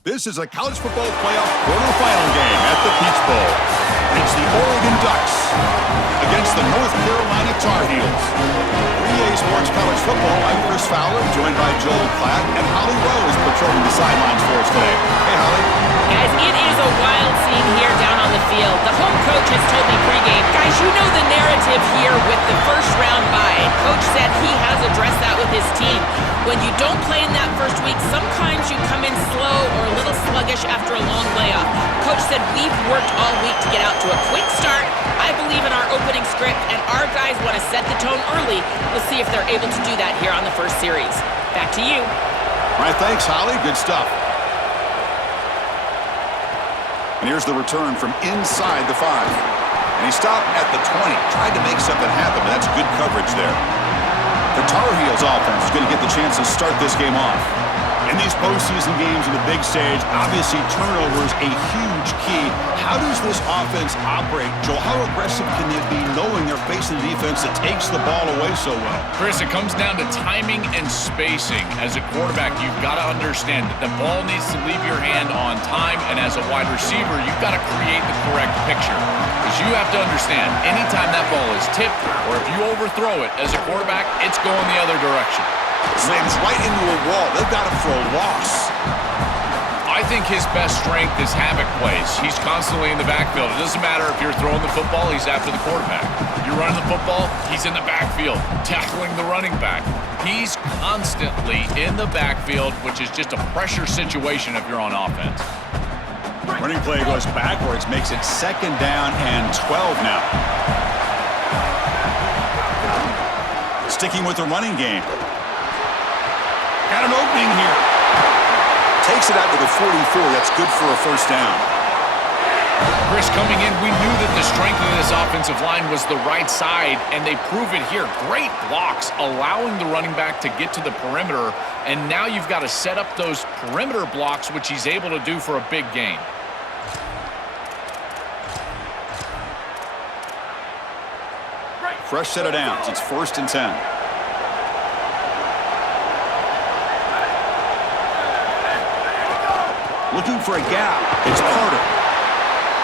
This is a college football playoff quarterfinal game at the Peach Bowl. It's the Oregon Ducks against the North Carolina Tar Heels. 3A Sports College Football, I'm Chris Fowler, joined by Joel Klatt, and Holly Rose patrolling the sidelines for us today. Hey, Holly. Guys, it is a wild scene here down on the field. The home coach has told me pregame, guys, you know the narrative here with the first round bye. And coach said he has addressed that with his team. When you don't play in that first week, sometimes you come in slow or a little sluggish after a long layoff. Coach said we've worked all week to get out to a quick start. I believe in our opening script, and our guys want to set the tone early. Let's see if they're able to do that here on the first series. Back to you. All right, thanks, Holly. Good stuff. And here's the return from inside the 5. And he stopped at the 20. Tried to make something happen, but that's good coverage there. The Tar Heels offense is going to get the chance to start this game off. In these postseason games in the big stage, obviously turnover is a huge key. How does this offense operate? Joel, how aggressive can they be knowing they're facing a defense that takes the ball away so well? Chris, it comes down to timing and spacing. As a quarterback, you've got to understand that the ball needs to leave your hand on time, and as a wide receiver, you've got to create the correct picture. Because you have to understand, anytime that ball is tipped or if you overthrow it as a quarterback, it's going the other direction. Slams right into a wall. They've got him for a loss. I think his best strength is havoc plays. He's constantly in the backfield. It doesn't matter if you're throwing the football, he's after the quarterback. You're running the football, he's in the backfield, tackling the running back. He's constantly in the backfield, which is just a pressure situation if you're on offense. Running play goes backwards, makes it 2nd down and 12 now. Sticking with the running game. Got an opening here. Takes it out to the 44. That's good for a first down. Chris, coming in, we knew that the strength of this offensive line was the right side, and they prove it here. Great blocks, allowing the running back to get to the perimeter, and now you've got to set up those perimeter blocks, which he's able to do for a big gain. Fresh set of downs. It's 1st and 10. Looking for a gap. It's Carter.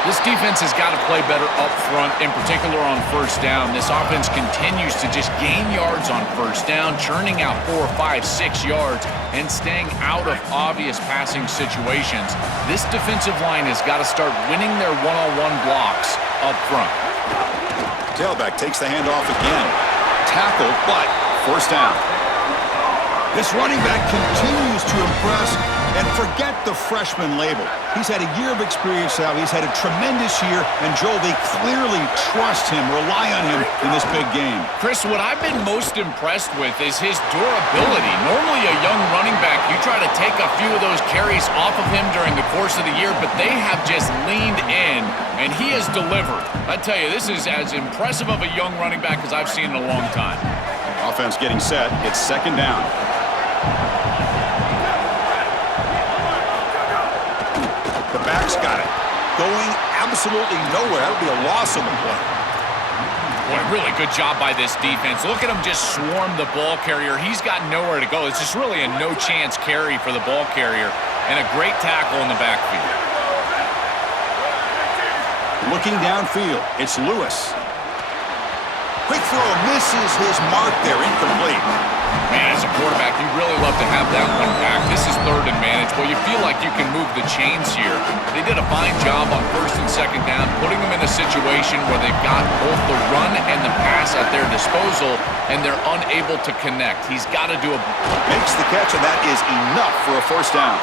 This defense has got to play better up front, in particular on first down. This offense continues to just gain yards on first down, churning out 4, 5, 6 yards, and staying out of obvious passing situations. This defensive line has got to start winning their one-on-one blocks up front. Tailback takes the handoff again. Tackled, but first down. This running back continues to impress, and forget the freshman label. He's had a year of experience now. He's had a tremendous year, and Joel, they clearly trust him, rely on him in this big game. Chris, what I've been most impressed with is his durability. Normally a young running back, you try to take a few of those carries off of him during the course of the year, but they have just leaned in, and he has delivered. I tell you, this is as impressive of a young running back as I've seen in a long time. Offense getting set. It's 2nd down. The back's got it. Going absolutely nowhere. That'll be a loss on the play. Boy, really good job by this defense. Look at him just swarm the ball carrier. He's got nowhere to go. It's just really a no-chance carry for the ball carrier, and a great tackle in the backfield. Looking downfield, it's Lewis. Quick throw, misses his mark there, incomplete. Man, as a quarterback, you really love to have that one back. This is 3rd and manage. Well, you feel like you can move the chains here. They did a fine job on 1st and 2nd down, putting them in a situation where they've got both the run and the pass at their disposal, and they're unable to connect. He's got to do a... Makes the catch, and that is enough for a first down.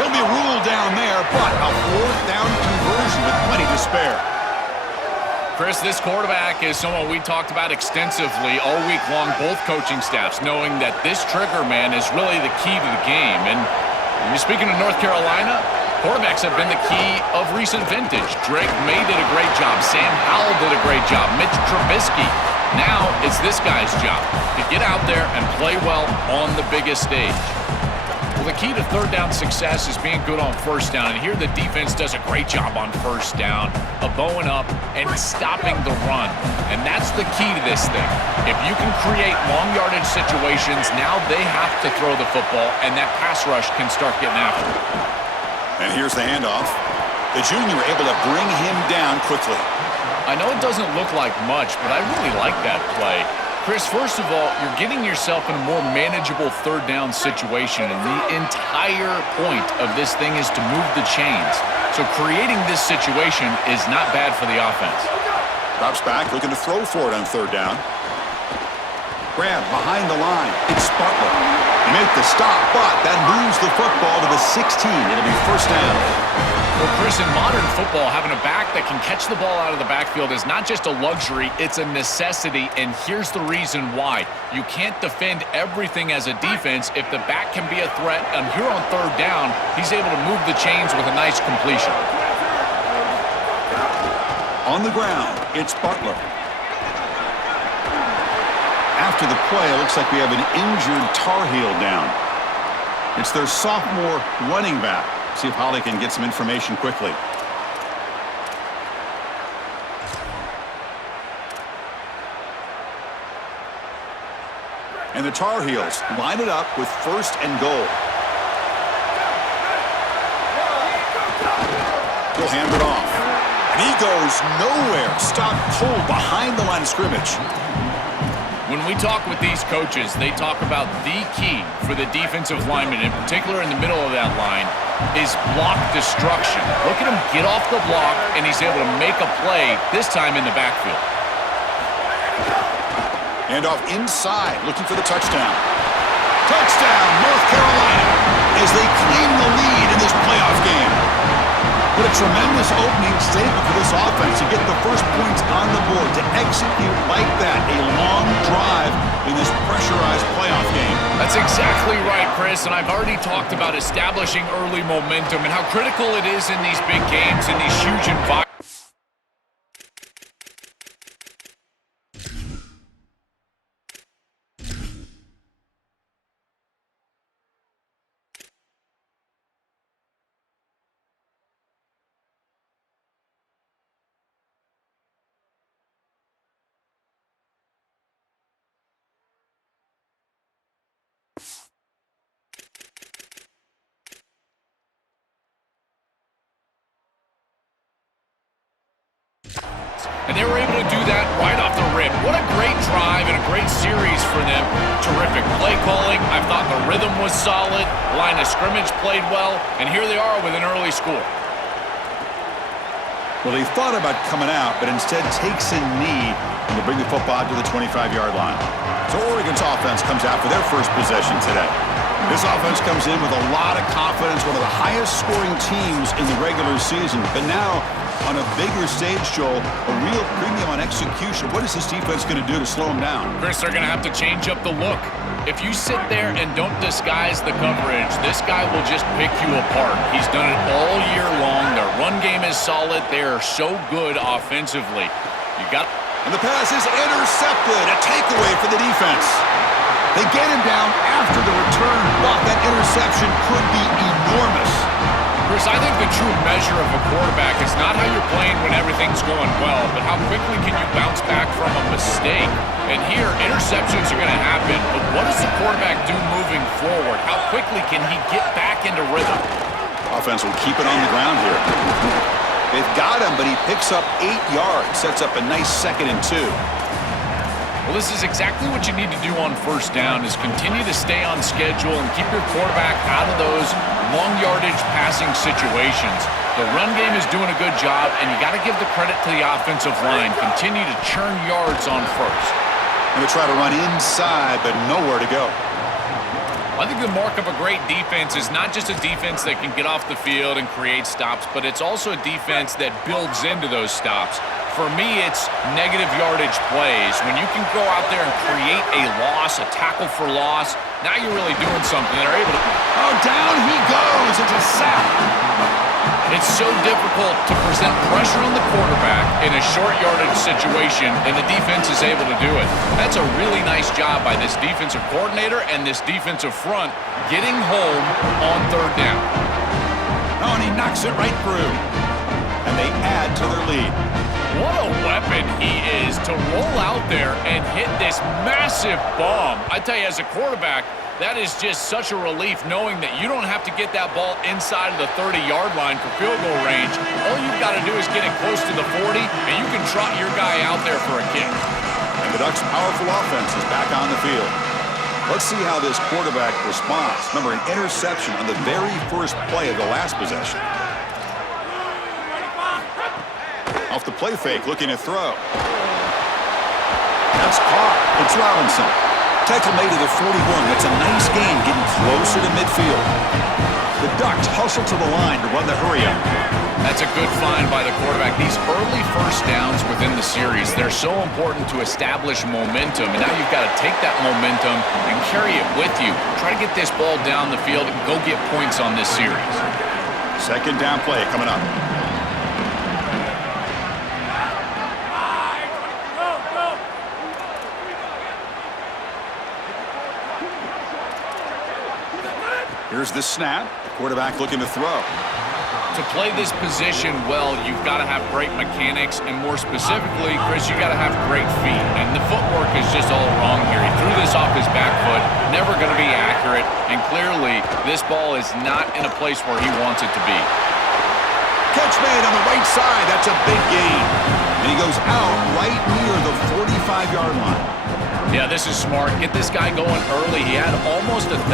He'll be ruled down there, but a 4th down conversion with plenty to spare. Chris, this quarterback is someone we talked about extensively all week long, both coaching staffs, knowing that this trigger man is really the key to the game. And speaking of North Carolina, quarterbacks have been the key of recent vintage. Drake May did a great job. Sam Howell did a great job. Mitch Trubisky. Now it's this guy's job to get out there and play well on the biggest stage. Well, the key to 3rd down success is being good on first down, and here the defense does a great job on first down of bowing up and stopping the run, and that's the key to this thing. If you can create long yardage situations, now they have to throw the football, and that pass rush can start getting after it. And here's the handoff. The junior able to bring him down quickly. I know it doesn't look like much, but I really like that play. Chris, first of all, you're getting yourself in a more manageable third down situation, and the entire point of this thing is to move the chains. So creating this situation is not bad for the offense. Drops back, looking to throw for it on third down. Grab behind the line. It's Butler. They make the stop, but that moves the football to the 16. It'll be first down. Well, Chris, in modern football, having a back that can catch the ball out of the backfield is not just a luxury, it's a necessity, and here's the reason why. You can't defend everything as a defense if the back can be a threat, and here on third down, he's able to move the chains with a nice completion. On the ground, it's Butler. After the play, it looks like we have an injured Tar Heel down. It's their sophomore running back. See if Holly can get some information quickly. And the Tar Heels line it up with first and goal. He'll hand it off. And he goes nowhere. Stopped cold behind the line of scrimmage. When we talk with these coaches, they talk about the key for the defensive lineman, in particular in the middle of that line, is block destruction. Look at him get off the block, and he's able to make a play, this time in the backfield. Hand off inside, looking for the touchdown. Touchdown, North Carolina, as they claim the lead in this playoff game. What a tremendous opening statement for this offense to get the first points on the board, to execute like that, a long drive in this pressurized playoff game. That's exactly right, Chris, and I've already talked about establishing early momentum and how critical it is in these big games, in these huge environments. And they were able to do that right off the rip. What a great drive and a great series for them. Terrific play calling. I thought the rhythm was solid. Line of scrimmage played well. And here they are with an early score. Well, he thought about coming out, but instead takes a knee and will bring the football out to the 25-yard line. So Oregon's offense comes out for their first possession today. This offense comes in with a lot of confidence, one of the highest scoring teams in the regular season. But now, on a bigger stage, Joel, a real premium on execution. What is this defense going to do to slow them down? Chris, they're going to have to change up the look. If you sit there and don't disguise the coverage, this guy will just pick you apart. He's done it all year long. Their run game is solid. They are so good offensively. And the pass is intercepted. A takeaway for the defense. They get him down after the return, but that interception could be enormous. Chris, I think the true measure of a quarterback is not how you're playing when everything's going well, but how quickly can you bounce back from a mistake. And here, interceptions are going to happen, but what does the quarterback do moving forward? How quickly can he get back into rhythm? Offense will keep it on the ground here. They've got him, but he picks up 8 yards, sets up a nice 2nd and 2. Well, this is exactly what you need to do on first down, is continue to stay on schedule and keep your quarterback out of those long yardage passing situations. The run game is doing a good job, and you got to give the credit to the offensive line. Continue to churn yards on first. And they try to run inside, but nowhere to go. I think the mark of a great defense is not just a defense that can get off the field and create stops, but it's also a defense that builds into those stops. For me, it's negative yardage plays. When you can go out there and create a loss, a tackle for loss, now you're really doing something. They're able to... Oh, down he goes. It's a sack. It's so difficult to present pressure on the quarterback in a short yardage situation, and the defense is able to do it. That's a really nice job by this defensive coordinator and this defensive front getting home on third down. Oh, and he knocks it right through. And they add to their lead. What a weapon he is to roll out there and hit this massive bomb. I tell you, as a quarterback, That is just such a relief knowing that you don't have to get that ball inside of the 30-yard line for field goal range. All you've got to do is get it close to the 40, and you can trot your guy out there for a kick. And the Ducks' powerful offense is back on the field. Let's see how this quarterback responds. Remember, an interception on the very first play of the last possession. Off the play fake, looking to throw. That's caught. It's Robinson. Tackle made to the 41. That's a nice gain, getting closer to midfield. The Ducks hustle to the line to run the hurry-up. That's a good find by the quarterback. These early first downs within the series, they're so important to establish momentum. And now you've got to take that momentum and carry it with you. Try to get this ball down the field and go get points on this series. Second down play coming up. Here's the snap. The quarterback looking to throw. To play this position well, you've got to have great mechanics, and more specifically, Chris, you got to have great feet. And the footwork is just all wrong here. He threw this off his back foot, never going to be accurate, and clearly this ball is not in a place where he wants it to be. Catch made on the right side. That's a big gain. And he goes out right near the 45-yard line. Yeah, this is smart. Get this guy going early. He had almost 1,000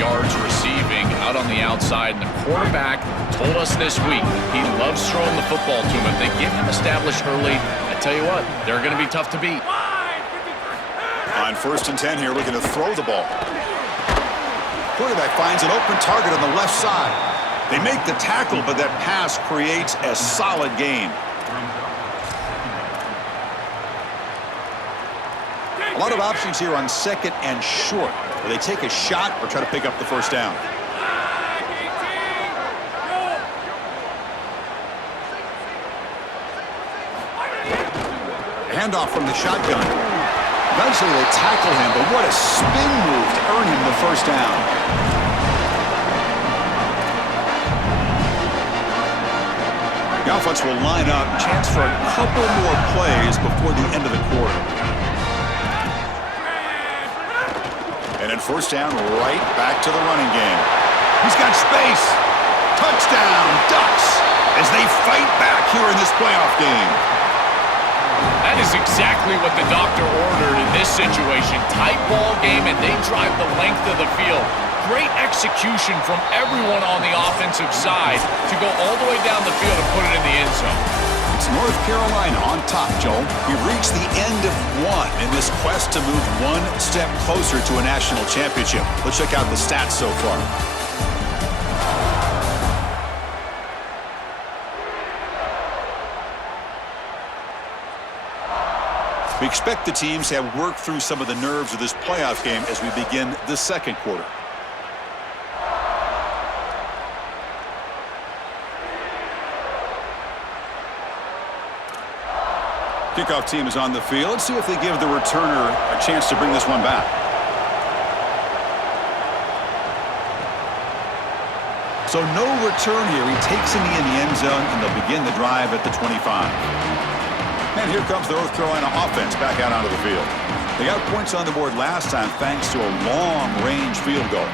yards receiving out on the outside, and the quarterback told us this week he loves throwing the football to him. If they get him established early, I tell you what, they're going to be tough to beat. On 1st and 10 here, looking to throw the ball. Quarterback finds an open target on the left side. They make the tackle, but that pass creates a solid gain. A lot of options here on 2nd and short. Will they take a shot or try to pick up the first down? Handoff from the shotgun. Eventually they tackle him, but what a spin move to earn him the first down. The offense will line up. Chance for a couple more plays before the end of the quarter. And then first down, right back to the running game. He's got space. Touchdown, Ducks, as they fight back here in this playoff game. That is exactly what the doctor ordered in this situation. Tight ball game, and they drive the length of the field. Great execution from everyone on the offensive side to go all the way down the field and put it in the end zone. It's North Carolina on top, Joel. We've reached the end of one in this quest to move one step closer to a national championship. Let's check out the stats so far. We expect the teams to have worked through some of the nerves of this playoff game as we begin the second quarter. Kickoff team is on the field. Let's see if they give the returner a chance to bring this one back. So no return here. He takes it in the end zone, and they'll begin the drive at the 25. And here comes the North Carolina offense back out onto the field. They got points on the board last time thanks to a long-range field goal.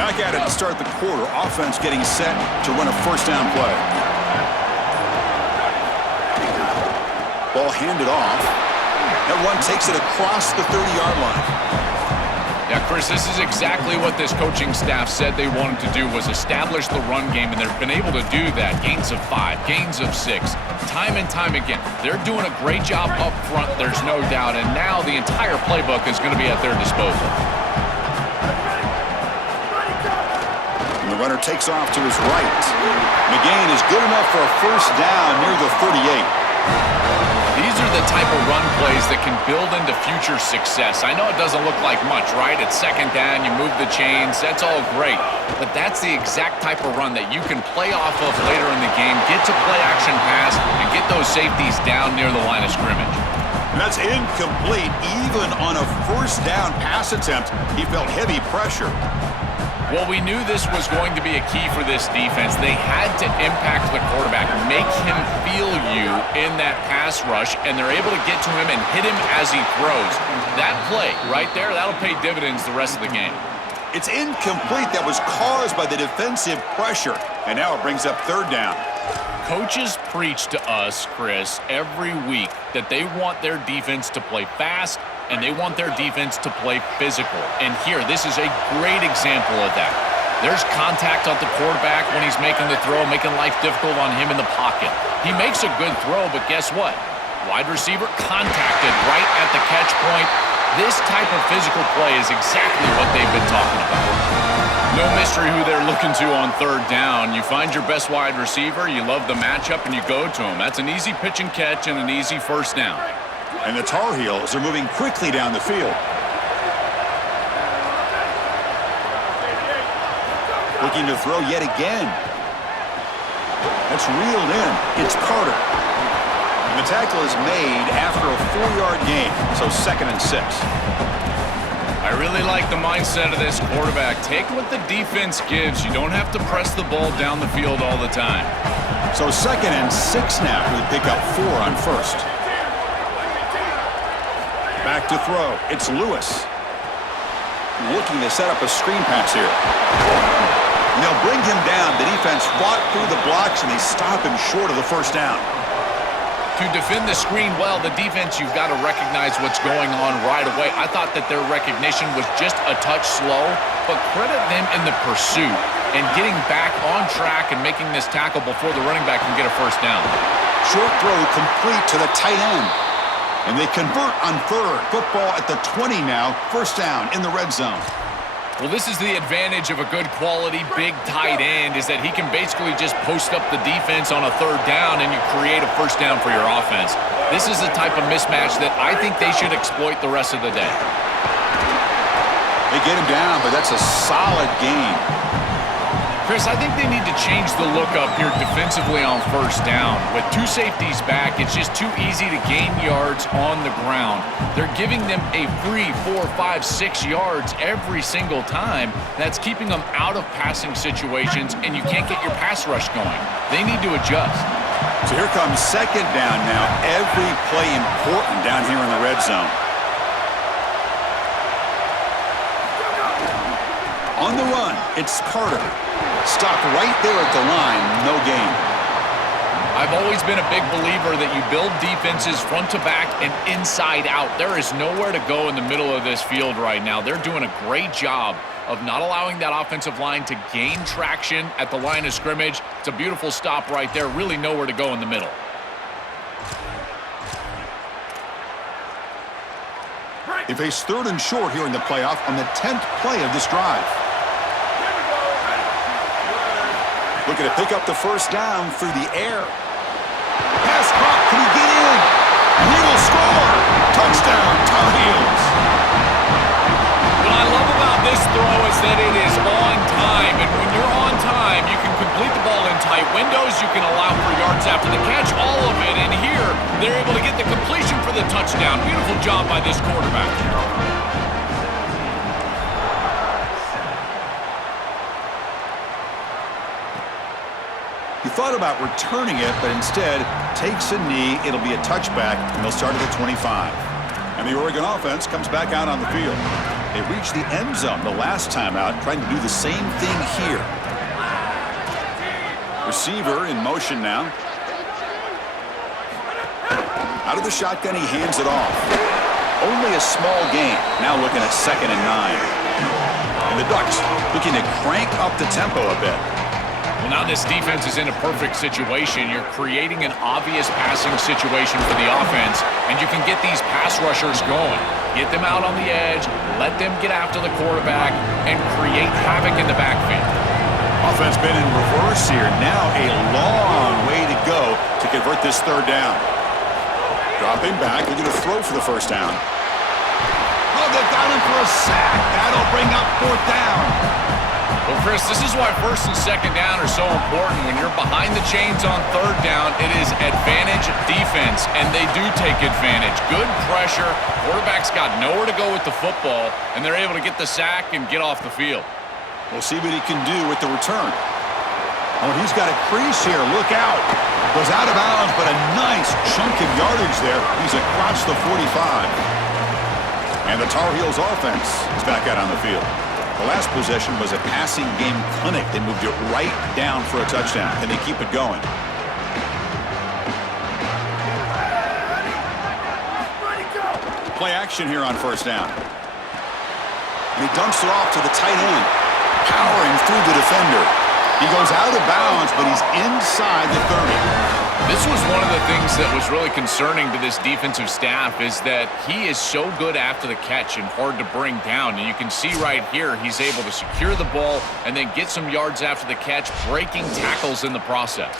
Back at it to start the quarter. Offense getting set to run a first down play. Ball handed off. That run takes it across the 30-yard line. Yeah, Chris, this is exactly what this coaching staff said they wanted to do, was establish the run game, and they've been able to do that. Gains of 5, gains of 6, time and time again. They're doing a great job up front, there's no doubt, and now the entire playbook is going to be at their disposal. And the runner takes off to his right. McGain is good enough for a first down near the 38. These are the type of run plays that can build into future success. I know it doesn't look like much, right? It's second down, you move the chains, that's all great. But that's the exact type of run that you can play off of later in the game, get to play action pass, and get those safeties down near the line of scrimmage. And that's incomplete. Even on a first down pass attempt, he felt heavy pressure. Well, we knew this was going to be a key for this defense. They had to impact the quarterback, make him feel you in that pass rush, and they're able to get to him and hit him as he throws. That play right there, that'll pay dividends the rest of the game. It's incomplete. That was caused by the defensive pressure, and now it brings up third down. Coaches preach to us, Chris, every week that they want their defense to play fast and they want their defense to play physical. And here, this is a great example of that. There's contact on the quarterback when he's making the throw, making life difficult on him in the pocket. He makes a good throw, but guess what? Wide receiver contacted right at the catch point. This type of physical play is exactly what they've been talking about. No mystery who they're looking to on third down. You find your best wide receiver, you love the matchup, and you go to him. That's an easy pitch and catch and an easy first down. And the Tar Heels are moving quickly down the field. Looking to throw yet again. That's reeled in. It's Carter. And the tackle is made after a 4-yard gain, so 2nd and 6. I really like the mindset of this quarterback. Take what the defense gives. You don't have to press the ball down the field all the time. So 2nd and 6 now. He'll pick up 4 on first. Back to throw. It's Lewis. Looking to set up a screen pass here. And they'll bring him down. The defense fought through the blocks, and they stop him short of the first down. To defend the screen well, the defense, you've got to recognize what's going on right away. I thought that their recognition was just a touch slow, but credit them in the pursuit and getting back on track and making this tackle before the running back can get a first down. Short throw complete to the tight end. And they convert on third. Football at the 20 now. First down in the red zone. Well, this is the advantage of a good quality big tight end, is that he can basically just post up the defense on a third down and you create a first down for your offense. This is the type of mismatch that I think they should exploit the rest of the day. They get him down, but that's a solid gain. Chris, I think they need to change the look up here defensively on first down. With 2 safeties back, it's just too easy to gain yards on the ground. They're giving them a free 4, 5, 6 yards every single time. That's keeping them out of passing situations, and you can't get your pass rush going. They need to adjust. So here comes 2nd down now. Every play important down here in the red zone. On the run, it's Carter. Stopped right there at the line, no gain. I've always been a big believer that you build defenses front to back and inside out. There is nowhere to go in the middle of this field right now. They're doing a great job of not allowing that offensive line to gain traction at the line of scrimmage. It's a beautiful stop right there. Really nowhere to go in the middle. They face 3rd and short here in the playoff on the 10th play of this drive. Looking to pick up the first down through the air. Pass caught. Can he get in? And he will score. Touchdown, Tar Heels. What I love about this throw is that it is on time. And when you're on time, you can complete the ball in tight windows. You can allow for yards after the catch, all of it. And here, they're able to get the completion for the touchdown. Beautiful job by this quarterback. He thought about returning it, but instead takes a knee. It'll be a touchback, and they'll start at the 25. And the Oregon offense comes back out on the field. They reached the end zone the last time out, trying to do the same thing here. Receiver in motion now. Out of the shotgun, he hands it off. Only a small gain. Now looking at 2nd and 9. And the Ducks looking to crank up the tempo a bit. Well, now this defense is in a perfect situation. You're creating an obvious passing situation for the offense, and you can get these pass rushers going. Get them out on the edge, let them get after the quarterback, and create havoc in the backfield. Offense been in reverse here. Now a long way to go to convert this 3rd down. Dropping back, looking to throw for the first down. Oh, they've got him for a sack. That'll bring up 4th down. Well, Chris, this is why 1st and 2nd down are so important. When you're behind the chains on 3rd down, it is advantage defense, and they do take advantage. Good pressure. Quarterback's got nowhere to go with the football, and they're able to get the sack and get off the field. We'll see what he can do with the return. Oh, he's got a crease here. Look out. Goes out of bounds, but a nice chunk of yardage there. He's across the 45. And the Tar Heels offense is back out on the field. The last possession was a passing game clinic. They moved it right down for a touchdown. Can they keep it going? Play action here on first down. And he dumps it off to the tight end. Powering through the defender. He goes out of bounds, but he's inside the 30. This was one of the things that was really concerning to this defensive staff is that he is so good after the catch and hard to bring down. And you can see right here he's able to secure the ball and then get some yards after the catch, breaking tackles in the process.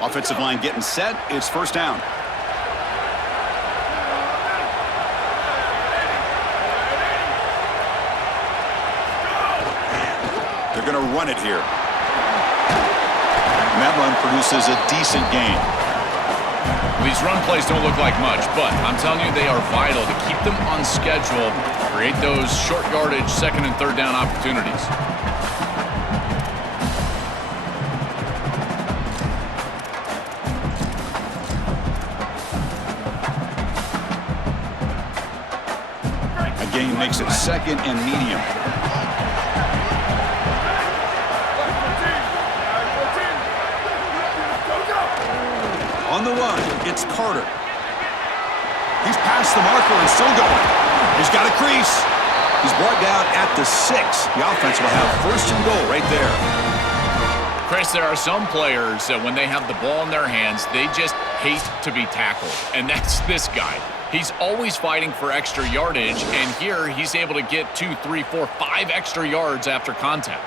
Offensive line getting set. It's first down. They're going to run it here. And that run produces a decent gain. These run plays don't look like much, but I'm telling you they are vital to keep them on schedule, create those short yardage second and third down opportunities. A gain makes it second and medium. On the run, it's Carter. He's past the marker and still going. He's got a crease. He's brought down at the 6. The offense will have first and goal right there. Chris, there are some players that when they have the ball in their hands, they just hate to be tackled. And that's this guy. He's always fighting for extra yardage, and here he's able to get 2, 3, 4, 5 extra yards after contact.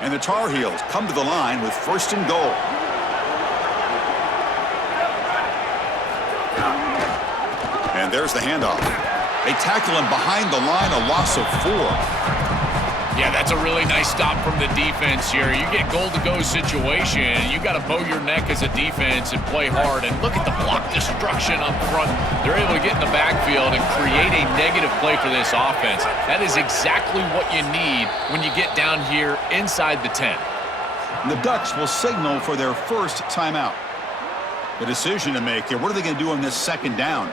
And the Tar Heels come to the line with first and goal. And there's the handoff. They tackle him behind the line, a loss of 4. Yeah, that's a really nice stop from the defense here. You get goal-to-go situation, you got to bow your neck as a defense and play hard. And look at the block destruction up front. They're able to get in the backfield and create a negative play for this offense. That is exactly what you need when you get down here inside the 10. And the Ducks will signal for their first timeout. The decision to make here, what are they going to do on this second down?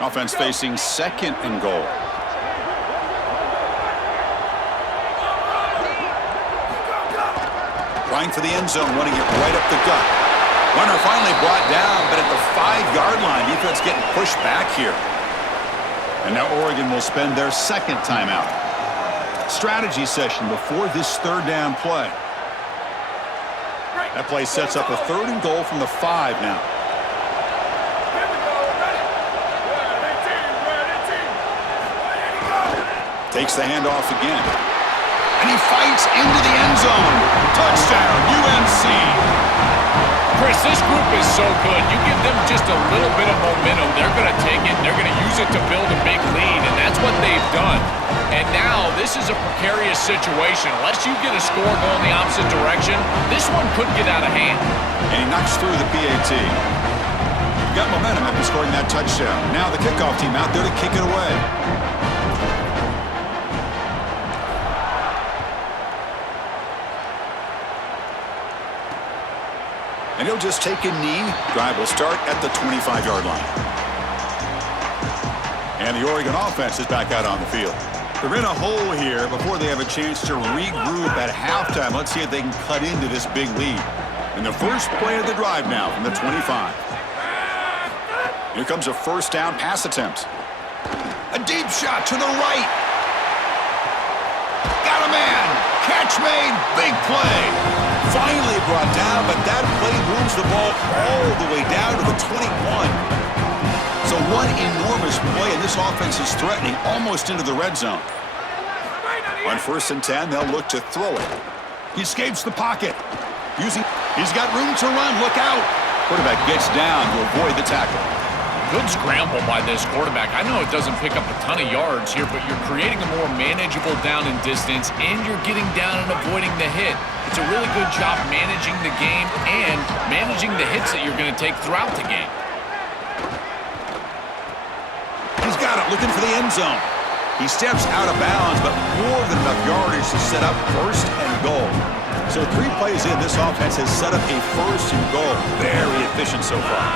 Offense facing second and goal. Trying for the end zone, running it right up the gut. Runner finally brought down, but at the 5-yard line, defense getting pushed back here. And now Oregon will spend their second timeout. Strategy session before this third down play. That play sets up a third and goal from the 5 now. Takes the handoff again. And he fights into the end zone. Touchdown, UNC. Chris, this group is so good. You give them just a little bit of momentum, they're going to take it, they're going to use it to build a big lead, and that's what they've done. And now this is a precarious situation. Unless you get a score going the opposite direction, this one could get out of hand. And he knocks through the PAT. Got momentum after scoring that touchdown. Now the kickoff team out there to kick it away. And he'll just take a knee. Drive will start at the 25-yard line. And the Oregon offense is back out on the field. They're in a hole here before they have a chance to regroup at halftime. Let's see if they can cut into this big lead. And the first play of the drive now from the 25. Here comes a first down pass attempt. A deep shot to the right. Got a man. Catch made. Big play. Finally brought down, but that play moves the ball all the way down to the 21. So one enormous play, and this offense is threatening almost into the red zone. On first and 10, they'll look to throw it. He escapes the pocket. He's got room to run. Look out. Quarterback gets down to avoid the tackle. Good scramble by this quarterback. I know it doesn't pick up a ton of yards here, but you're creating a more manageable down and distance, and you're getting down and avoiding the hit. It's a really good job managing the game and managing the hits that you're going to take throughout the game. He's got it, looking for the end zone. He steps out of bounds, but more than enough yardage to set up first and goal. So 3 plays in, this offense has set up a first and goal. Very efficient so far.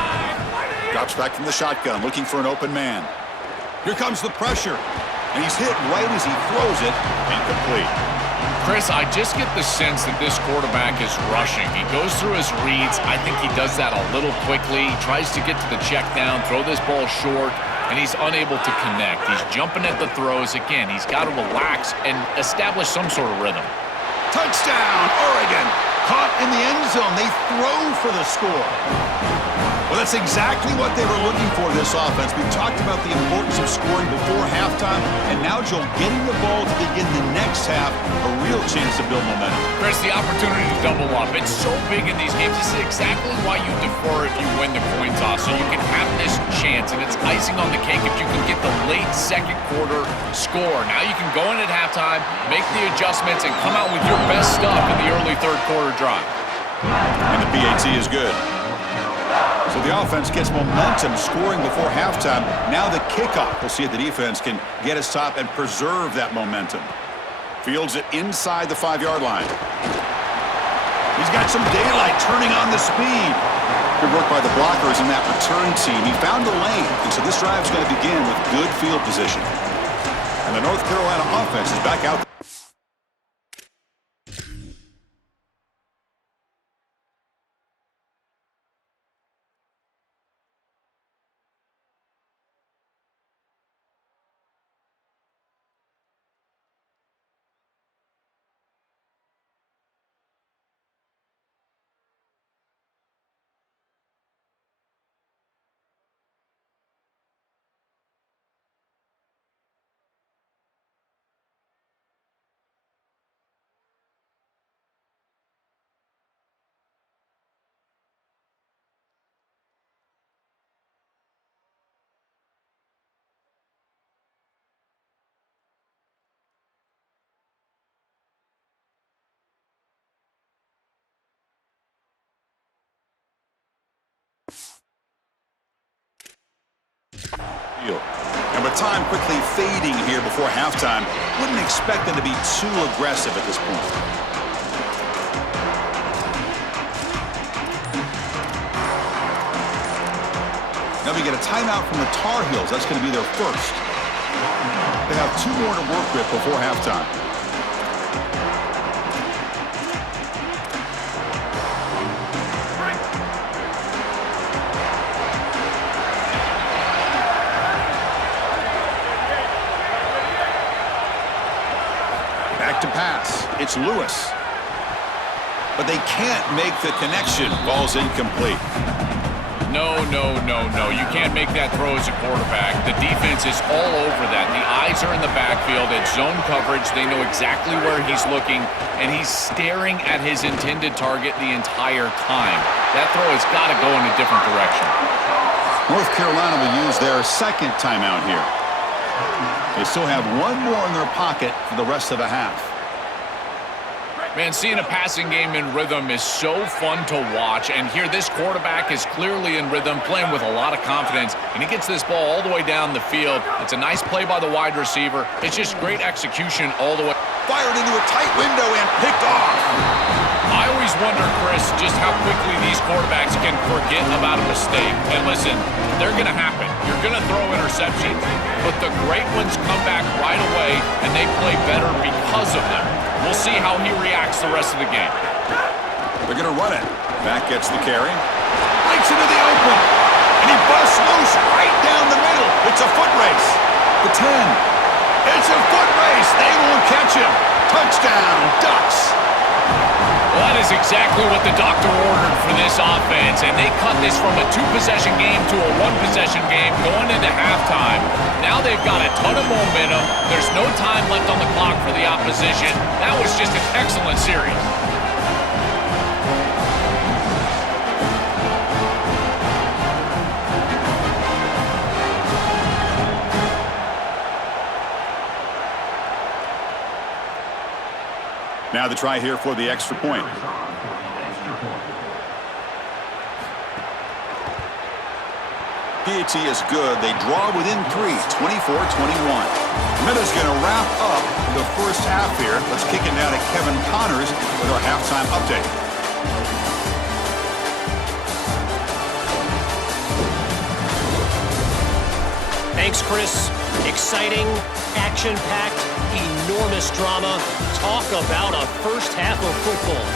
Drops back from the shotgun, looking for an open man. Here comes the pressure. And he's hit right as he throws it. Incomplete. Chris, I just get the sense that this quarterback is rushing. He goes through his reads. I think he does that a little quickly. He tries to get to the check down, throw this ball short, and he's unable to connect. He's jumping at the throws. Again, he's got to relax and establish some sort of rhythm. Touchdown, Oregon. Caught in the end zone. They throw for the score. Well, that's exactly what they were looking for, this offense. We talked about the importance of scoring before halftime, and now, Joel, getting the ball to begin the next half, a real chance to build momentum. Chris, the opportunity to double up. It's so big in these games. This is exactly why you defer if you win the coin toss, so you can have this chance, and it's icing on the cake if you can get the late second quarter score. Now you can go in at halftime, make the adjustments, and come out with your best stuff in the early third quarter drive. And the PAT is good. So the offense gets momentum scoring before halftime. Now the kickoff. We'll see if the defense can get his top and preserve that momentum. Fields it inside the 5-yard line. He's got some daylight turning on the speed. Good work by the blockers in that return team. He found the lane, and so this drive is going to begin with good field position. And the North Carolina offense is back out. And with time quickly fading here before halftime, wouldn't expect them to be too aggressive at this point. Now we get a timeout from the Tar Heels. That's going to be their first. They have 2 more to work with before halftime. To pass. It's Lewis. But they can't make the connection. Ball's incomplete. No. You can't make that throw as a quarterback. The defense is all over that. The eyes are in the backfield. It's zone coverage. They know exactly where he's looking, and he's staring at his intended target the entire time. That throw has got to go in a different direction. North Carolina will use their second timeout here. They still have 1 more in their pocket for the rest of the half. Man, seeing a passing game in rhythm is so fun to watch, and here this quarterback is clearly in rhythm, playing with a lot of confidence, and he gets this ball all the way down the field. It's a nice play by the wide receiver. It's just great execution all the way. Fired into a tight window and picked off. I always wonder, Chris, just how quickly these quarterbacks can forget about a mistake. And listen, they're going to happen. You're going to throw interceptions, but the great ones come back right away, and they play better because of them. We'll see how he reacts the rest of the game. They're going to run it. Back gets the carry. Breaks into the open. And he busts loose right down the middle. It's a foot race. The 10. It's a foot race. They won't catch him. Touchdown, Ducks. Well, that is exactly what the doctor ordered for this offense, and they cut this from a 2-possession game to a 1-possession game going into halftime. Now they've got a ton of momentum. There's no time left on the clock for the opposition. That was just an excellent series. Now the try here for the extra point. PAT is good. They draw within 3, 24-21. Minuta's going to wrap up the first half here. Let's kick it now to Kevin Connors with our halftime update. Thanks, Chris. Exciting, action-packed, enormous drama. Talk about a first half of football.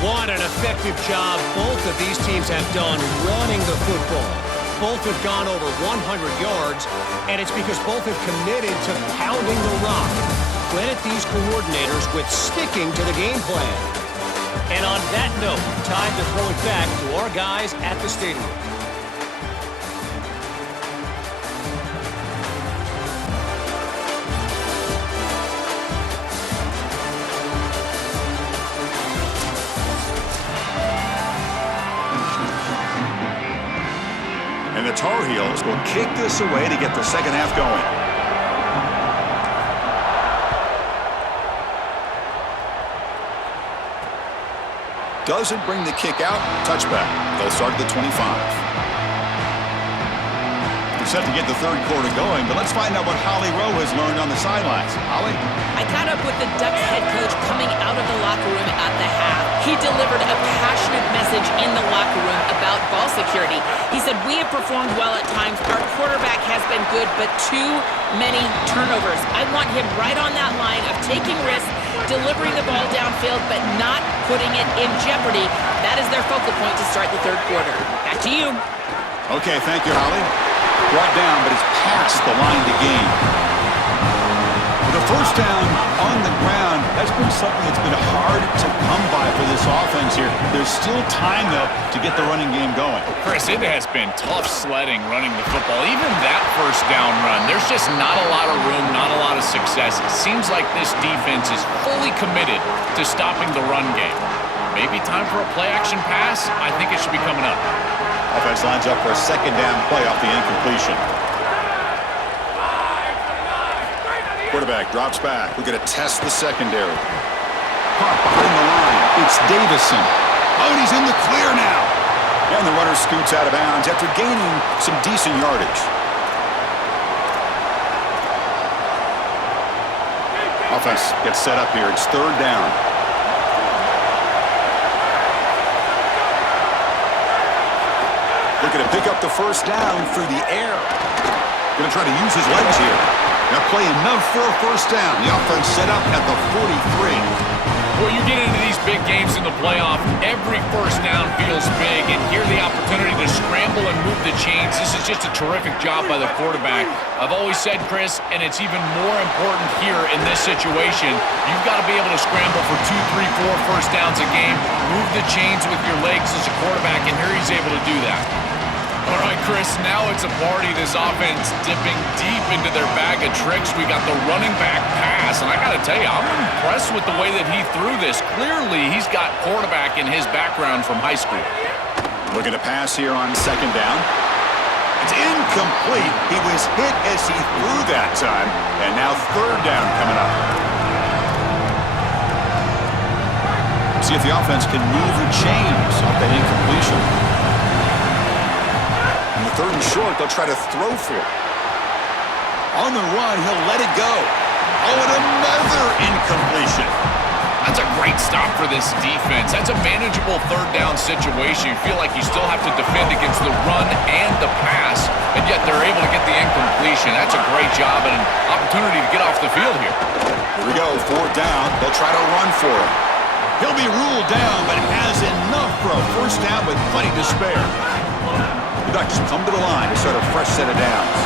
What an effective job both of these teams have done running the football. Both have gone over 100 yards, and it's because both have committed to pounding the rock. Credit these coordinators with sticking to the game plan. And on that note, time to throw it back to our guys at the stadium. And the Tar Heels will kick this away to get the second half going. Doesn't bring the kick out. Touchback. They'll start at the 25. We're set to get the third quarter going, but let's find out what Holly Rowe has learned on the sidelines. Holly? I caught up with the Ducks head coach coming out of the locker room at the half. He delivered a passionate message in the locker room about ball security. He said, "We have performed well at times. Our quarterback has been good, but too many turnovers. I want him right on that line of taking risks, delivering the ball downfield, but not putting it in jeopardy." That is their focal point to start the third quarter. Back to you. Okay, thank you, Holly. Brought down, but it's past the line to gain. With a first down on the ground, that's been something that's been hard to come by for this offense here. There's still time, though, to get the running game going. Chris, it has been tough sledding running the football. Even that first down run, there's just not a lot of room, not a lot of success. It seems like this defense is fully committed to stopping the run game. Maybe time for a play-action pass? I think it should be coming up. Offense lines up for a second down play off the incompletion. Quarterback drops back. We're going to test the secondary. Caught behind the line. It's Davison. Oh, and he's in the clear now. And the runner scoots out of bounds after gaining some decent yardage. Offense gets set up here. It's third down. Looking to pick up the first down through the air. Going to try to use his legs here. Now play enough for a first down. The offense set up at the 43. Well, you get into these big games in the playoff, every first down feels big, and here the opportunity to scramble and move the chains. This is just a terrific job by the quarterback. I've always said, Chris, and it's even more important here in this situation, you've got to be able to scramble for 2, 3, 4 first downs a game, move the chains with your legs as a quarterback, and here he's able to do that. All right, Chris, now it's a party. This offense dipping deep into their bag of tricks. We got the running back pass, and I got to tell you, I'm impressed with the way that he threw this. Clearly, he's got quarterback in his background from high school. Looking to pass here on second down. It's incomplete. He was hit as he threw that time, and now third down coming up. See if the offense can move the chains off that incompletion. Third and short, they'll try to throw for it. On the run, he'll let it go. Oh, and another incompletion. That's a great stop for this defense. That's a manageable third down situation. You feel like you still have to defend against the run and the pass, and yet they're able to get the incompletion. That's a great job and an opportunity to get off the field here. Here we go, fourth down. They'll try to run for it. He'll be ruled down, but has enough for a first down with plenty to spare. The Ducks come to the line to start a fresh set of downs.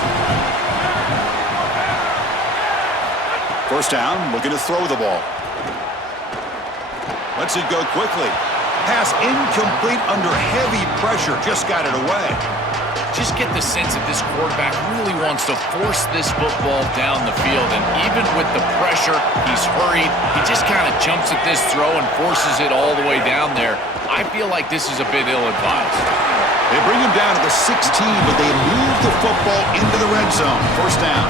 First down, looking to throw the ball. Lets it go quickly. Pass incomplete under heavy pressure. Just got it away. Just get the sense that this quarterback really wants to force this football down the field. And even with the pressure, he's hurried. He just kind of jumps at this throw and forces it all the way down there. I feel like this is a bit ill-advised. They bring him down to the 16, but they move the football into the red zone. First down.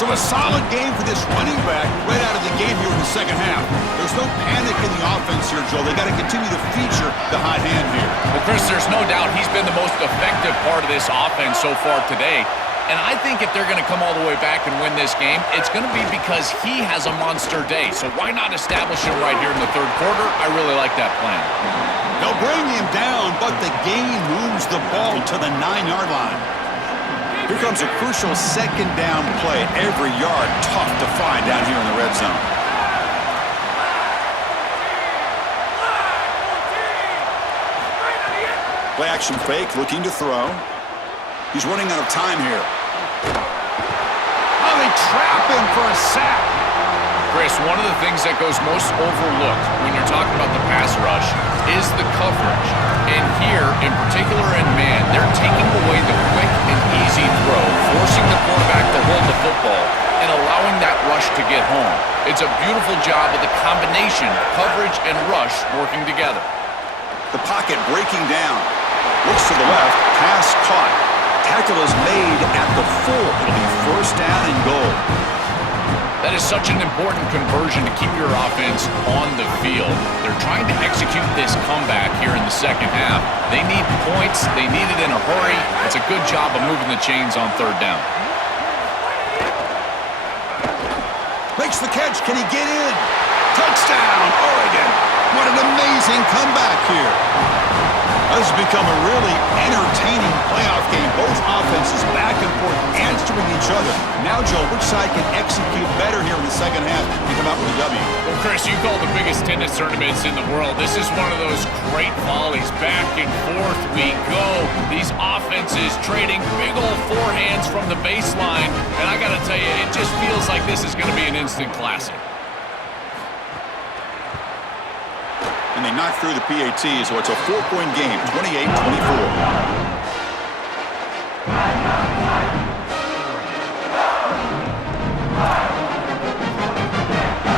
So a solid game for this running back right out of the game here in the second half. There's no panic in the offense here, Joel. They got to continue to feature the hot hand here. Well, Chris, there's no doubt he's been the most effective part of this offense so far today. And I think if they're going to come all the way back and win this game, it's going to be because he has a monster day. So why not establish him right here in the third quarter? I really like that plan. They'll bring him down, but the game moves the ball to the 9-yard line. Here comes a crucial second down play. Every yard tough to find down here in the red zone. Play action fake, looking to throw. He's running out of time here. Oh, they trap him for a sack. Chris, one of the things that goes most overlooked when you're talking about the pass rush is the coverage. And here, in particular in man, they're taking away the quick and easy throw, forcing the quarterback to hold the football and allowing that rush to get home. It's a beautiful job of the combination, coverage and rush working together. The pocket breaking down. Looks to the left, pass caught. Tackle is made at the 4. It'll be first down and goal. That is such an important conversion to keep your offense on the field. They're trying to execute this comeback here in the second half. They need points. They need it in a hurry. It's a good job of moving the chains on third down. Makes the catch. Can he get in? Touchdown, Oregon. What an amazing comeback here. This has become a really entertaining playoff game. Both offenses back and forth answering each other. Now, Joe, which side can execute better here in the second half and come out with a W? Well, Chris, you call the biggest tennis tournaments in the world. This is one of those great volleys. Back and forth we go. These offenses trading big old forehands from the baseline. And I got to tell you, it just feels like this is going to be an instant classic. And they knock through the PAT, so it's a 4-point game, 28-24.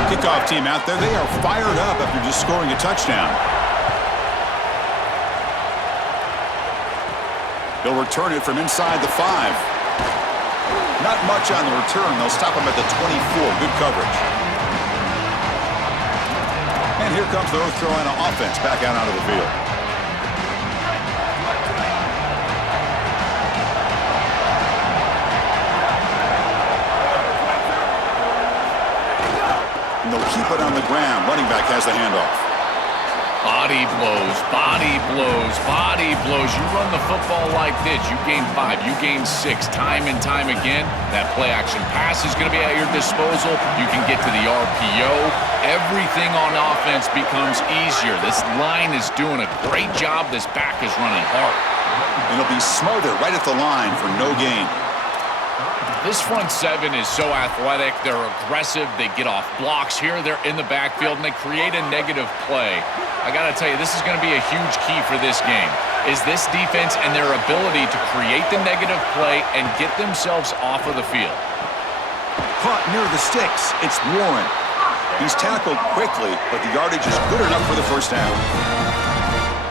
Kickoff team out there. They are fired up after just scoring a touchdown. They'll return it from inside the 5. Not much on the return. They'll stop him at the 24. Good coverage. And here comes the North Carolina offense back out onto the field. And they'll keep it on the ground. Running back has the handoff. Body blows, body blows, body blows. You run the football like this, you gain 5, you gain 6, time and time again. That play-action pass is going to be at your disposal. You can get to the RPO. Everything on offense becomes easier. This line is doing a great job. This back is running hard. And he'll be smarter right at the line for no gain. This front 7 is so athletic. They're aggressive. They get off blocks here. They're in the backfield, and they create a negative play. I got to tell you, this is going to be a huge key for this game, is this defense and their ability to create the negative play and get themselves off of the field. Caught near the sticks. It's Warren. He's tackled quickly, but the yardage is good enough for the first down.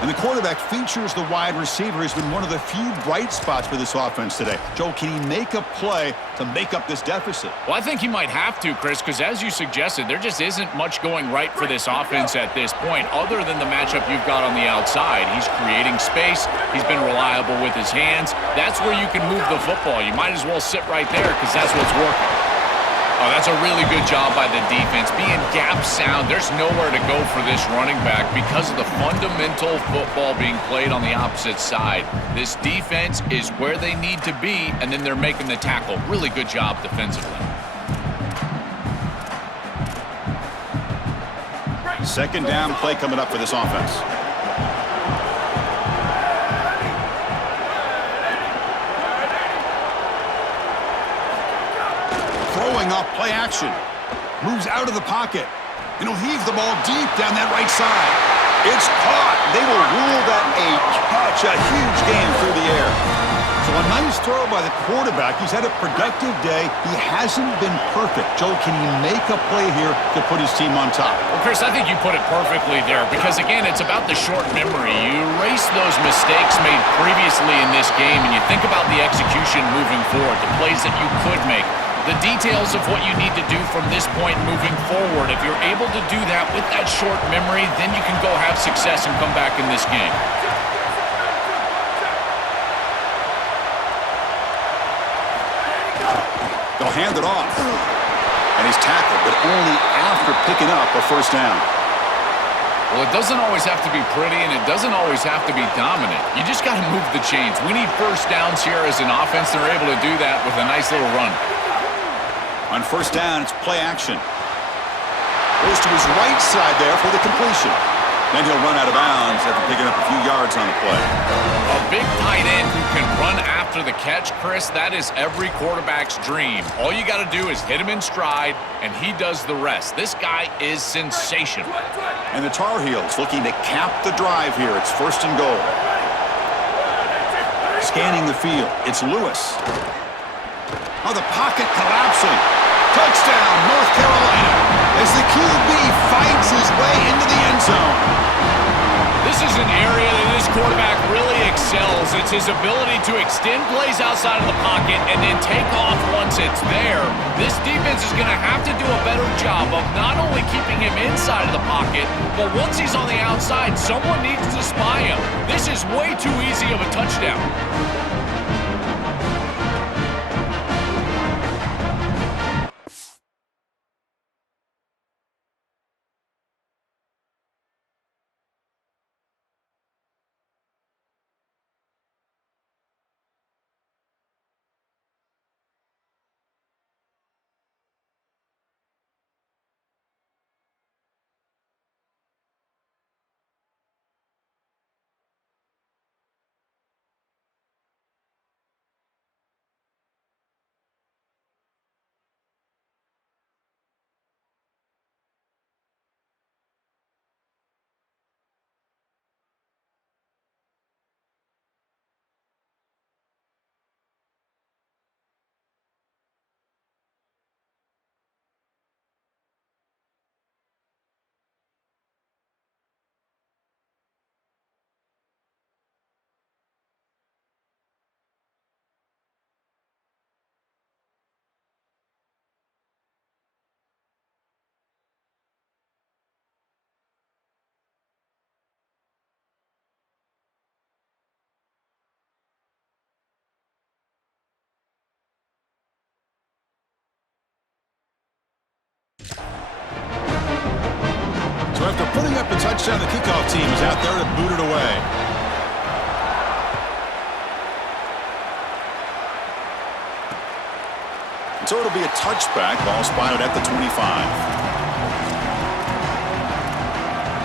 And the quarterback features the wide receiver. Has been one of the few bright spots for this offense today. Joe, can he make a play to make up this deficit? Well, I think he might have to, Chris, because as you suggested, there just isn't much going right for this offense at this point, other than the matchup you've got on the outside. He's creating space. He's been reliable with his hands. That's where you can move the football. You might as well sit right there because that's what's working. Oh, that's a really good job by the defense. Being gap sound, there's nowhere to go for this running back because of the fundamental football being played on the opposite side. This defense is where they need to be, and then they're making the tackle. Really good job defensively. Second down play coming up for this offense. Throwing off play action. Moves out of the pocket. And he'll heave the ball deep down that right side. It's caught. They will rule that a catch. A huge gain through the air. So a nice throw by the quarterback. He's had a productive day. He hasn't been perfect. Joe, can he make a play here to put his team on top? Well, Chris, I think you put it perfectly there because, again, it's about the short memory. You erase those mistakes made previously in this game, and you think about the execution moving forward, the plays that you could make. The details of what you need to do from this point moving forward. If you're able to do that with that short memory, then you can go have success and come back in this game. They'll hand it off. And he's tackled, but only after picking up a first down. Well, it doesn't always have to be pretty, and it doesn't always have to be dominant. You just got to move the chains. We need first downs here as an offense. They're able to do that with a nice little run. On first down, it's play action. Goes to his right side there for the completion. Then he'll run out of bounds after picking up a few yards on the play. A big tight end who can run after the catch, Chris, that is every quarterback's dream. All you got to do is hit him in stride, and he does the rest. This guy is sensational. And the Tar Heels looking to cap the drive here. It's first and goal. Scanning the field, it's Lewis. Oh, the pocket collapsing. Touchdown, North Carolina, as the QB fights his way into the end zone. This is an area that this quarterback really excels. It's his ability to extend plays outside of the pocket and then take off once it's there. This defense is going to have to do a better job of not only keeping him inside of the pocket, but once he's on the outside, someone needs to spy him. This is way too easy of a touchdown. So after putting up a touchdown, the kickoff team is out there to boot it away. And so it'll be a touchback, ball spotted at the 25.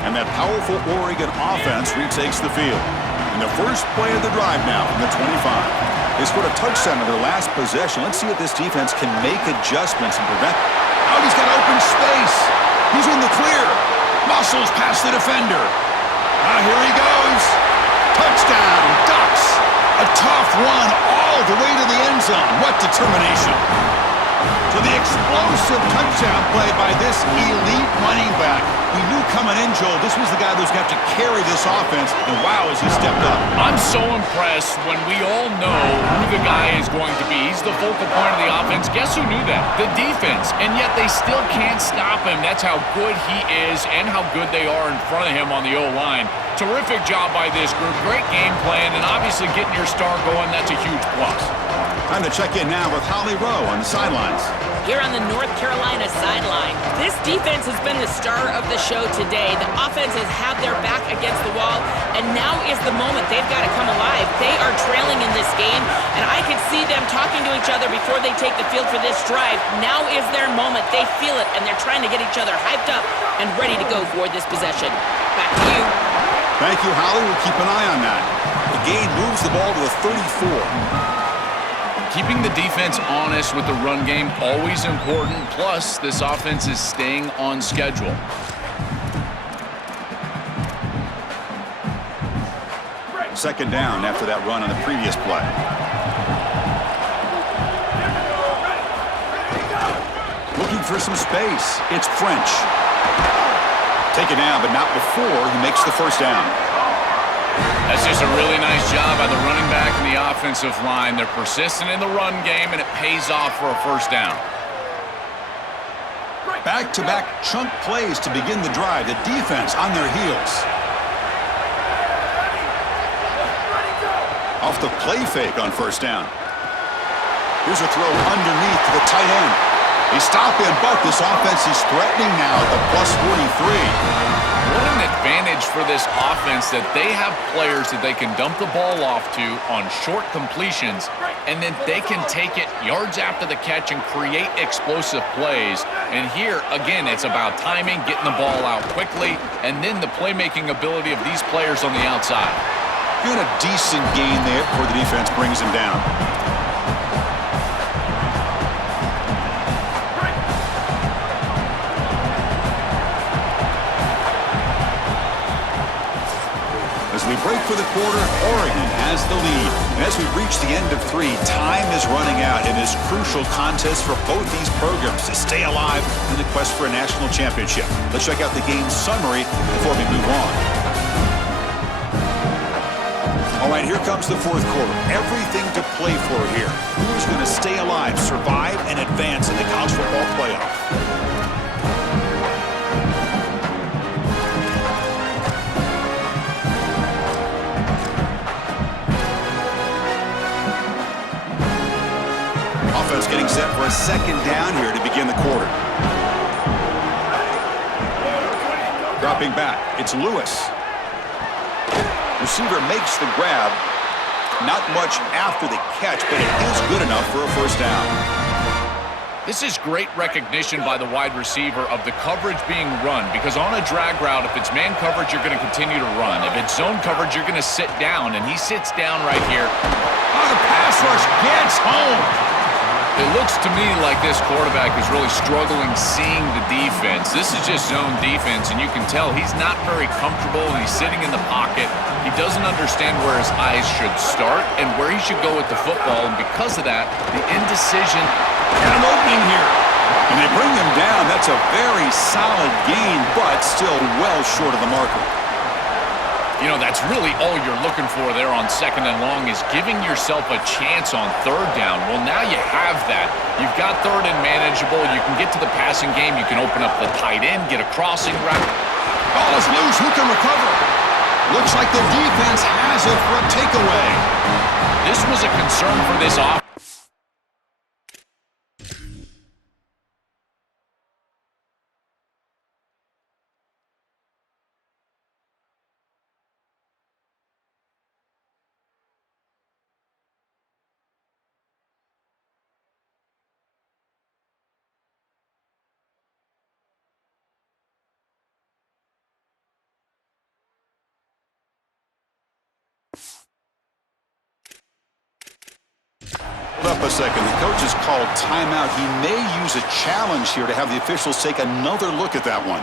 And that powerful Oregon offense retakes the field. And the first play of the drive now from the 25. They scored a touchdown in their last possession. Let's see if this defense can make adjustments and prevent. Out, he's got open space. He's in the clear. Muscles past the defender. Here he goes. Touchdown, Ducks. A tough run all the way to the end zone. What determination. So the explosive touchdown play by this elite running back. We knew coming in, Joel, this was the guy who's got to carry this offense, and wow, has he stepped up. I'm so impressed when we all know who the guy is going to be. He's the focal point of the offense. Guess who knew that? The defense. And yet they still can't stop him. That's how good he is and how good they are in front of him on the O-line. Terrific job by this group. Great game plan, and obviously getting your star going, that's a huge plus. Time to check in now with Holly Rowe on the sidelines. Here on the North Carolina sideline, this defense has been the star of the show today. The offense has had their back against the wall, and now is the moment. They've got to come alive. They are trailing in this game, and I can see them talking to each other before they take the field for this drive. Now is their moment. They feel it, and they're trying to get each other hyped up and ready to go for this possession. Back to you. Thank you, Holly. We'll keep an eye on that. The gain moves the ball to the 34. Keeping the defense honest with the run game, always important. Plus, this offense is staying on schedule. Second down after that run on the previous play. Looking for some space. It's French. Taken down, but not before he makes the first down. That's just a really nice job by the running back and the offense. offensive line. They're persistent in the run game, and it pays off for a first down. Back-to-back chunk plays to begin the drive. The defense on their heels. Off the play fake on first down. Here's a throw underneath to the tight end. They stop him, but this offense is threatening now at the plus 43. What an advantage for this offense that they have players that they can dump the ball off to on short completions, and then they can take it yards after the catch and create explosive plays. And here, again, it's about timing, getting the ball out quickly, and then the playmaking ability of these players on the outside. Doing a decent gain there before the defense brings him down. As we break for the quarter, Oregon has the lead. And as we reach the end of 3, time is running out in this crucial contest for both these programs to stay alive in the quest for a national championship. Let's check out the game summary before we move on. All right, here comes the fourth quarter. Everything to play for here. Who's going to stay alive, survive, and advance in the college football playoff? Offense getting set for a second down here to begin the quarter. Dropping back, it's Lewis. Receiver makes the grab. Not much after the catch, but it is good enough for a first down. This is great recognition by the wide receiver of the coverage being run, because on a drag route, if it's man coverage, you're going to continue to run. If it's zone coverage, you're going to sit down, and he sits down right here. Oh, the pass rush gets home. It looks to me like this quarterback is really struggling seeing the defense. This is just zone defense, and you can tell he's not very comfortable, and he's sitting in the pocket. He doesn't understand where his eyes should start and where he should go with the football, and because of that, the indecision And an opening here. And they bring him down. That's a very solid gain, but still well short of the marker. You know, that's really all you're looking for there on second and long is giving yourself a chance on third down. Well, now you have that. You've got third and manageable. You can get to the passing game. You can open up the tight end, get a crossing route. Ball is loose. Who can recover? Looks like the defense has it for a takeaway. This was a concern for this offense. Up a second. The coach has called timeout. He may use a challenge here to have the officials take another look at that one.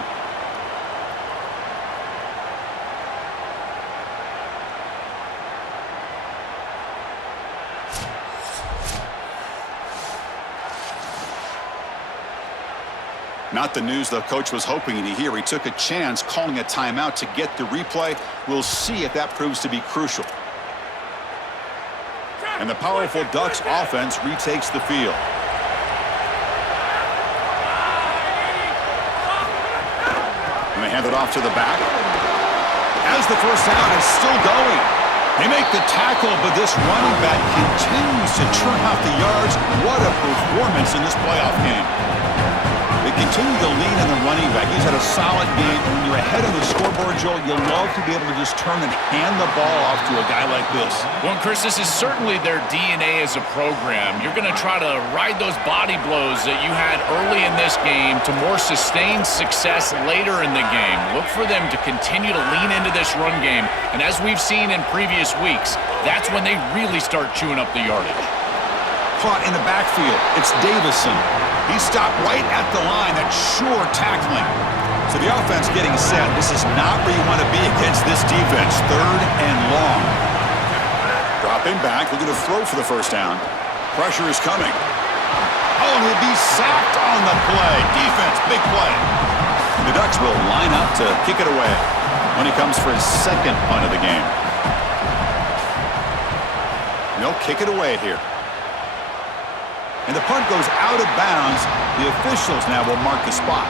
Not the news the coach was hoping to hear. He took a chance calling a timeout to get the replay. We'll see if that proves to be crucial. And the powerful Ducks offense retakes the field. And they hand it off to the back. As the first down is still going. They make the tackle, but this running back continues to churn out the yards. What a performance in this playoff game. They continue to lean on the running back. He's had a solid game. When you're ahead of the scoreboard, Joel, you'll love to be able to just turn and hand the ball off to a guy like this. Well, Chris, this is certainly their DNA as a program. You're going to try to ride those body blows that you had early in this game to more sustained success later in the game. Look for them to continue to lean into this run game. And as we've seen in previous weeks, that's when they really start chewing up the yardage. Caught in the backfield. It's Davison. He stopped right at the line. That's sure tackling. So the offense getting set. This is not where you want to be against this defense. Third and long. Dropping back. Looking to throw for the first down. Pressure is coming. Oh, and he'll be sacked on the play. Defense, big play. And the Ducks will line up to kick it away when he comes for his second punt of the game. They'll kick it away here. And the punt goes out of bounds. The officials now will mark the spot.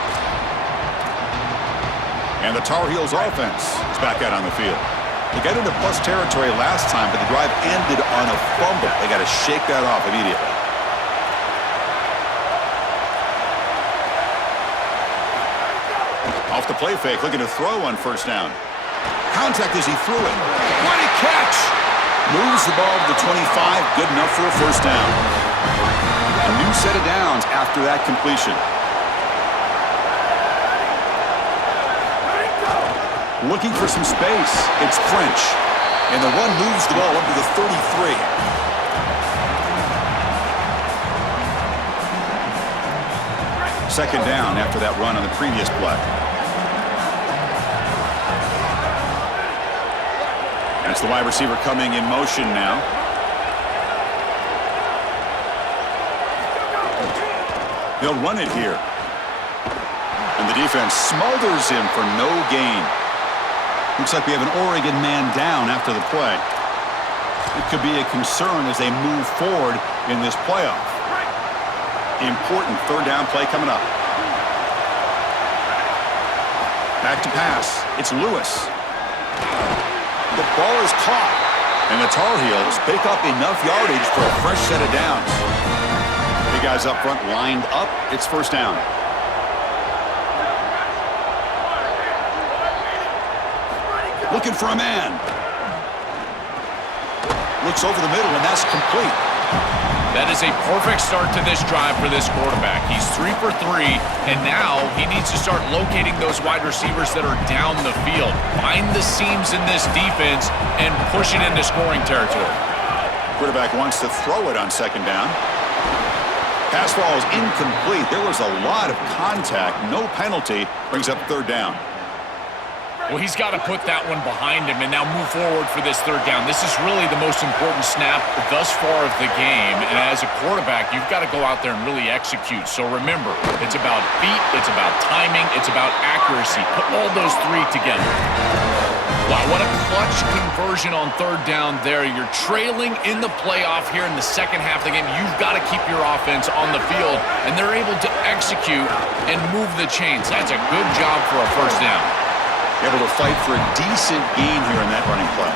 And the Tar Heels offense is back out on the field. They got into plus territory last time, but the drive ended on a fumble. They got to shake that off immediately. Off the play fake, looking to throw on first down. Contact as he threw it. What a catch! Moves the ball to the 25, good enough for a first down. A new set of downs after that completion. Looking for some space. It's French. And the run moves the ball up to the 33. Second down after that run on the previous play. That's the wide receiver coming in motion now. They'll run it here. And the defense smothers him for no gain. Looks like we have an Oregon man down after the play. It could be a concern as they move forward in this playoff. Important third down play coming up. Back to pass. It's Lewis. The ball is caught. And the Tar Heels pick up enough yardage for a fresh set of downs. The guys up front lined up. It's first down. Looking for a man. Looks over the middle, and that's complete. That is a perfect start to this drive for this quarterback. He's 3 for 3, and now he needs to start locating those wide receivers that are down the field. Find the seams in this defense and push it into scoring territory. Quarterback wants to throw it on second down. Pass ball is incomplete. There was a lot of contact. No penalty. Brings up third down. Well, he's got to put that one behind him and now move forward for this third down. This is really the most important snap thus far of the game. And as a quarterback, you've got to go out there and really execute. So remember, it's about feet, it's about timing, it's about accuracy. Put all those three together. Wow, what a clutch conversion on third down there. You're trailing in the playoff here in the second half of the game. You've got to keep your offense on the field, and they're able to execute and move the chains. That's a good job for a first down. Able to fight for a decent gain here in that running play.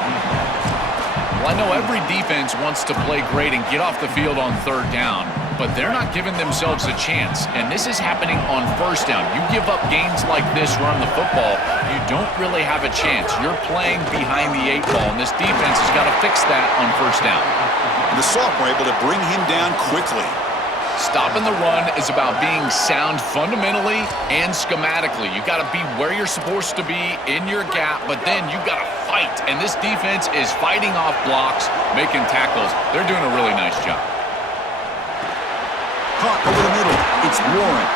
Well, I know every defense wants to play great and get off the field on third down, but they're not giving themselves a chance, and this is happening on first down. You give up gains like this running the football, you don't really have a chance. You're playing behind the 8 ball, and this defense has got to fix that on first down. And the sophomore able to bring him down quickly. Stopping the run is about being sound fundamentally and schematically. You got to be where you're supposed to be in your gap, but then you got to fight. And this defense is fighting off blocks, making tackles. They're doing a really nice job. Caught over the middle. It's Warren.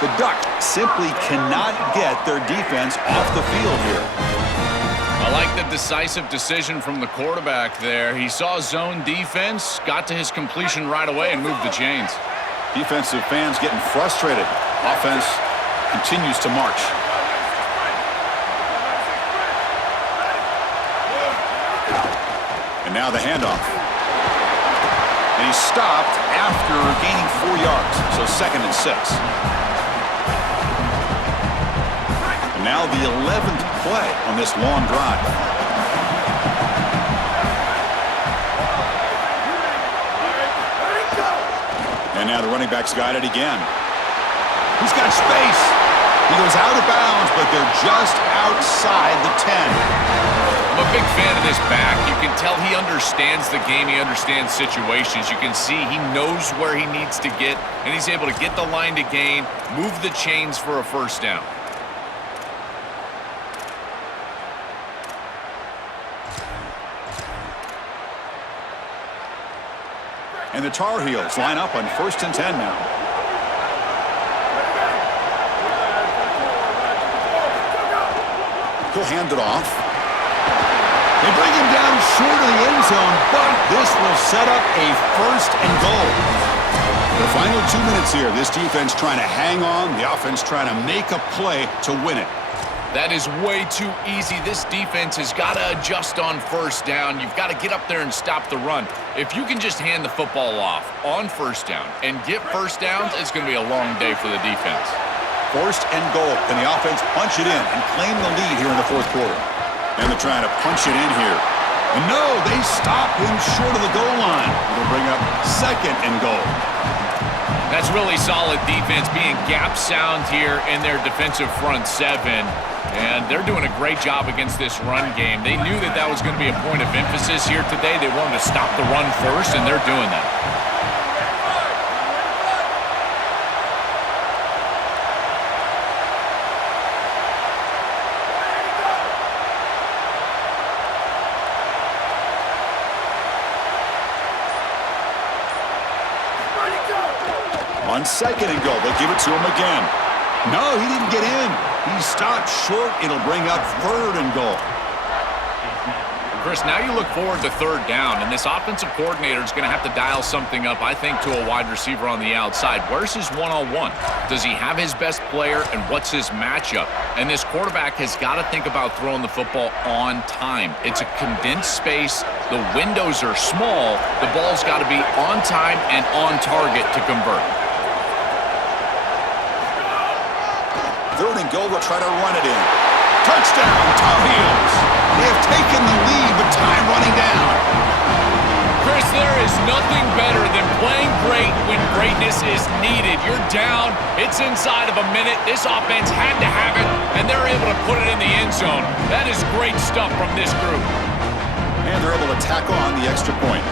The Duck simply cannot get their defense off the field here. I like the decisive decision from the quarterback there. He saw zone defense, got to his completion right away, and moved the chains. Defensive fans getting frustrated. Offense continues to march. And now the handoff. And he's stopped after gaining 4 yards. So 2nd and 6. And now the 11th play on this long drive. And now the running back's got it again. He's got space. He goes out of bounds, but they're just outside the 10. I'm a big fan of this back. You can tell he understands the game. He understands situations. You can see he knows where he needs to get, and he's able to get the line to gain, move the chains for a first down. And the Tar Heels line up on 1st and 10 now. He'll hand it off. They bring him down short of the end zone, but this will set up a 1st and goal. The final 2 minutes here. This defense trying to hang on. The offense trying to make a play to win it. That is way too easy. This defense has got to adjust on first down. You've got to get up there and stop the run. If you can just hand the football off on first down and get first downs, it's going to be a long day for the defense. First and goal. Can the offense punch it in and claim the lead here in the fourth quarter? And they're trying to punch it in here. And no, they stop him short of the goal line. It'll bring up second and goal. That's really solid defense, being gap sound here in their defensive front seven. And they're doing a great job against this run game. They knew that that was going to be a point of emphasis here today. They wanted to stop the run first, and they're doing that. On second and goal, they'll give it to him again. No, he didn't get in. He stopped short. It'll bring up third and goal. Chris, now you look forward to third down, and this offensive coordinator is going to have to dial something up, I think, to a wide receiver on the outside. Where's his one-on-one? Does he have his best player, and what's his matchup? And this quarterback has got to think about throwing the football on time. It's a condensed space. The windows are small. The ball's got to be on time and on target to convert. Third and goal, they'll try to run it in. Touchdown, Tar Heels. They have taken the lead, but time running down. Chris, there is nothing better than playing great when greatness is needed. You're down. It's inside of a minute. This offense had to have it, and they're able to put it in the end zone. That is great stuff from this group. And they're able to tack on the extra point.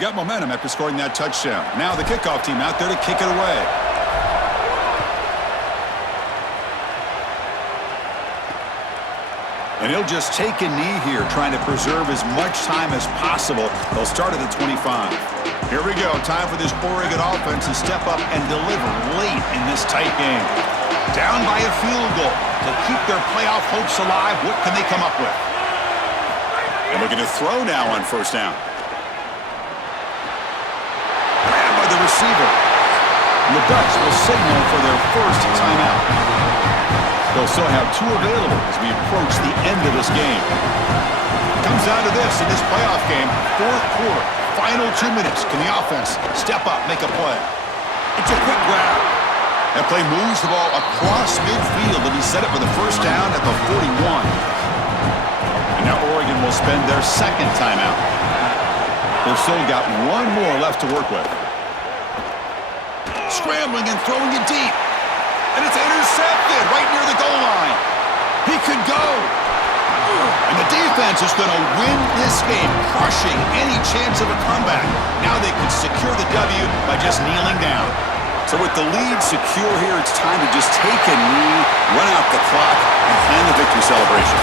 Got momentum after scoring that touchdown. Now the kickoff team out there to kick it away. And he'll just take a knee here, trying to preserve as much time as possible. They'll start at the 25. Here we go. Time for this Oregon offense to step up and deliver late in this tight game. Down by a field goal to keep their playoff hopes alive. What can they come up with? And looking to throw now on first down. The receiver. And the Ducks will signal for their first timeout. They'll still have two available as we approach the end of this game. It comes down to this in this playoff game, fourth quarter, final 2 minutes. Can the offense step up, make a play? It's a quick grab. That play moves the ball across midfield and he set it for the first down at the 41. And now Oregon will spend their second timeout. They've still got one more left to work with. Scrambling and throwing it deep. And it's intercepted right near the goal line. He could go. And the defense is going to win this game, crushing any chance of a comeback. Now they can secure the W by just kneeling down. So with the lead secure here, it's time to just take a knee, run out the clock, and plan the victory celebration.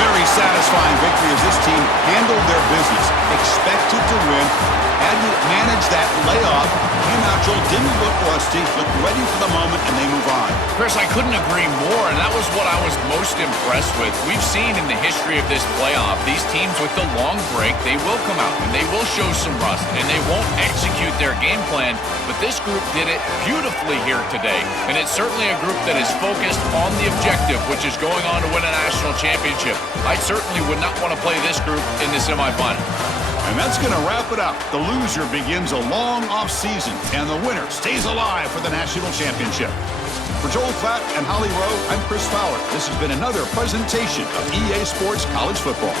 Very satisfying victory as this team handled their business, expected to win, had to manage that layoff, came out, Joel, didn't look rusty, looked ready for the moment, and they move on. Chris, I couldn't agree more, and that was what I was most impressed with. We've seen in the history of this playoff, these teams with the long break, they will come out, and they will show some rust, and they won't execute their game plan, but this group did it beautifully here today, and it's certainly a group that is focused on the objective, which is going on to win a national championship. I certainly would not want to play this group in the semifinal. And that's going to wrap it up. The loser begins a long off-season, and the winner stays alive for the national championship. For Joel Klatt and Holly Rowe, I'm Chris Fowler. This has been another presentation of EA Sports College Football.